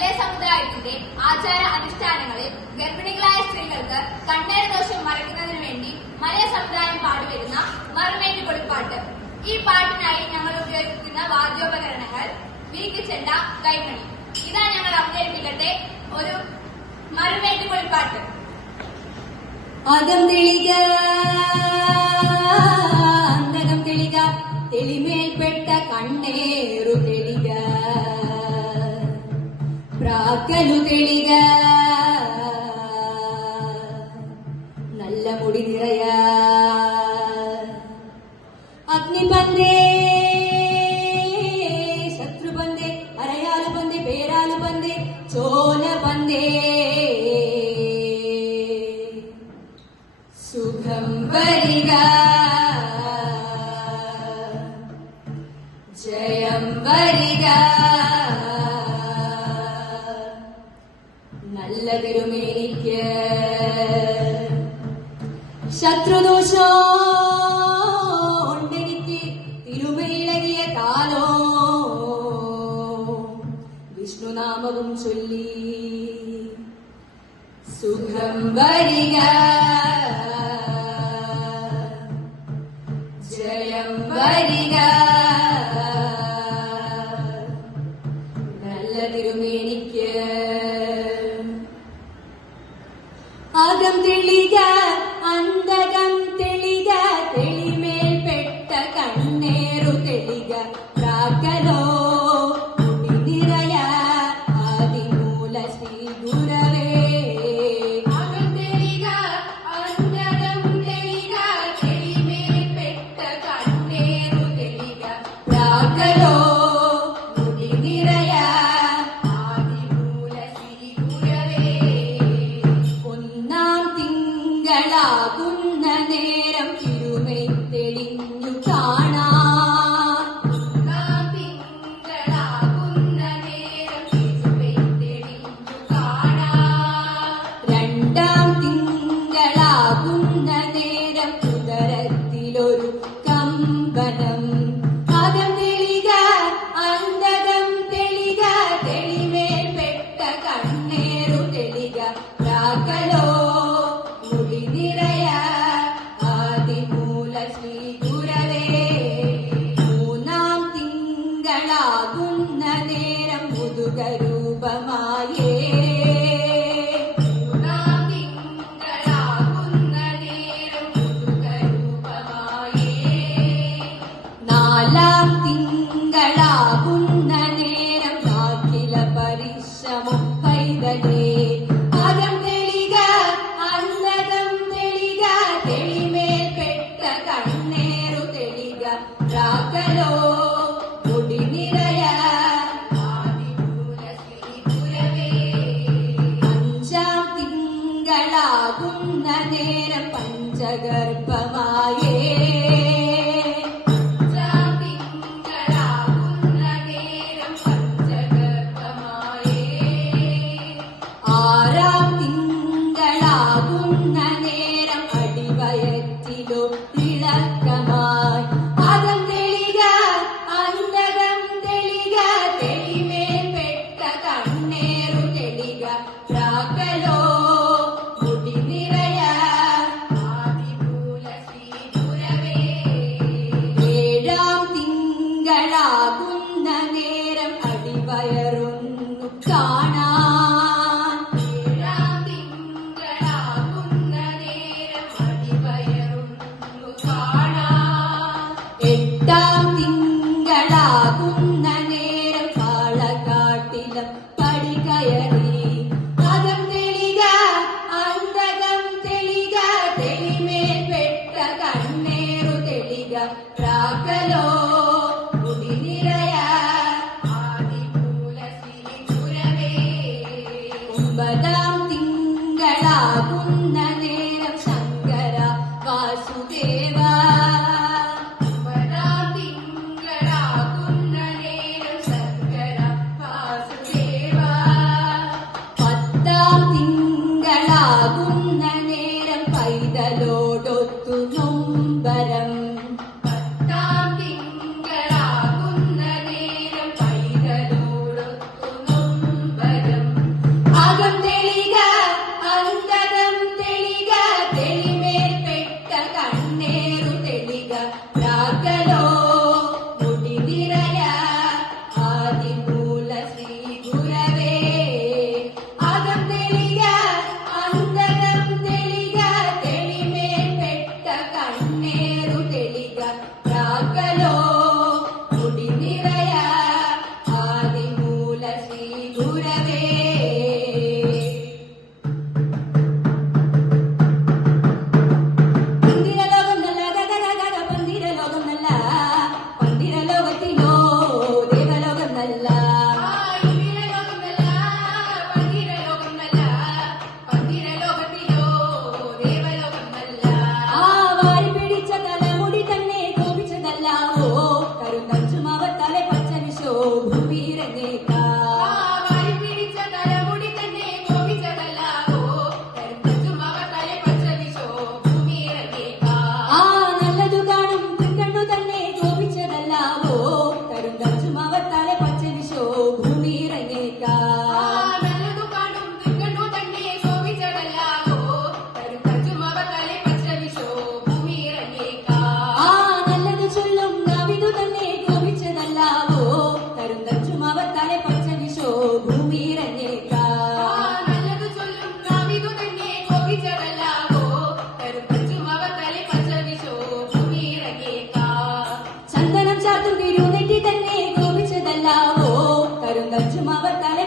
മലയ സമുദായത്തിന്റെ ആചാര അനുഷ്ഠാനങ്ങളിൽ ഗർഭിണികളായ സ്ത്രീകൾക്ക് കണ്ണേർ ദോഷം മറയ്ക്കുന്നതിനു വേണ്ടി മലയ സമുദായം പാടുവരുന്ന മറുമേറ്റ് കൊളിപ്പാട്ട്. ഈ പാട്ടിനായി ഞങ്ങൾ ഉപയോഗിക്കുന്ന വാദ്യോപകരണങ്ങൾ വീക്ക് ചെണ്ട, കൈമണി. ഇതാ ഞങ്ങൾ അവതരിപ്പിക്കട്ടെ ഒരു മറുമേറ്റ് കൊളിപ്പാട്ട്. അകം തെളിക അന്തകം തെളിക തെളിമേൽപ്പെട്ട കണ്ണേറു തെളിക പ്രാക്കലു തെളിക നല്ല മുടി നിറയ അഗ്നിബന്ധേ ശത്രുബന്ധേ അരയാലു ബന്ധേ പേരാലു ബന്ധേ ചോല ബന്ധേ സുഖം വരിക ജയം വരിക നല്ല തിരുമേനിക്ക് ശത്രുദോഷോ ഉണ്ടെനിക്ക് തിരുമയിളകിയ കാലോ വിഷ്ണുനാമവും ചൊല്ലി സുഖം വരിക ജയം വരിക നല്ല തിരുമേനിക്ക് അകം തെളിക അന്തകം തെളിക തെളിമേൽപ്പെട്ട കണ്ണേറു തെളിക പ്രാക്കലോ മുടി നിറയ ആദിമൂല ശ്രീ ഗുരവേ ാകുന്ന നേരം തിരുമൈ തെളിഞ്ഞു കാണാം. രണ്ടാം തിങ്കളാകുന്ന നേരം ഉദരത്തിലൊരു കമ്പനം. അകം തെളിക അന്തകം തെളിക തെളിമേൽപ്പെട്ട കണ്ണേറു തെളിക പ്രാക്കലോ മുടി നിറയ ആദിമൂല ശ്രീ ഗുരവേ. മൂന്നാം തിങ്കളാകുന്ന നേരം മുതുകരൂപമായേ. നാലാം തിങ്കളാകുന്ന നേരം അഖില പരിശ്രമം പൈതലേ. അകം തെളിക അന്തകം തെളിക തെളിമേൽപ്പെട്ട കണ്ണേറു തെളിക പ്രാക്കലോ മുടി നിറയ ആദിമൂല ഭൂമിയിറങ്ങേക്കാ പിടിച്ച തലമുടി തന്നെ കോപിച്ചതല്ലാവോ കരുത്തച്ചും അവർ തല പച്ചവിശോ ഭൂമിയിറങ്ങേക്കാ നല്ലതു കാണും തൃക്കണ്ണു തന്നെ കോപിച്ചതല്ലാവോ കരുത്തച്ചും അവർ തല പച്ചവിശോ ഭൂമിയിറങ്ങേക്കാ നല്ലതു കാണും തൃക്കണ്ണു തന്നെ കോപിച്ചതല്ലാവോ കരുത്തച്ചും അവർ തല പച്ചവിശോ ഭൂമിയിറങ്ങേക്കാ നല്ലതു ചൊല്ലും നാവിതു തന്നെ കോപിച്ചതല്ലാവോ കരുത്തച്ചും അവർ തല പച്ചവിശോ ഭൂമിയിറങ്ങേക്കാ നല്ലതു ചൊല്ലും നാവിതു തന്നെ കോപിച്ചതല്ലാവോ കരുത്തച്ചും അവർ തല പച്ചവിശോ ഭൂമിയിറങ്ങേക്കാ ചന്ദനം ചാർത്തും തിരുനെറ്റി തന്നെ കോപിച്ചതല്ലാവോ കരുത്തച്ചും അവർ തല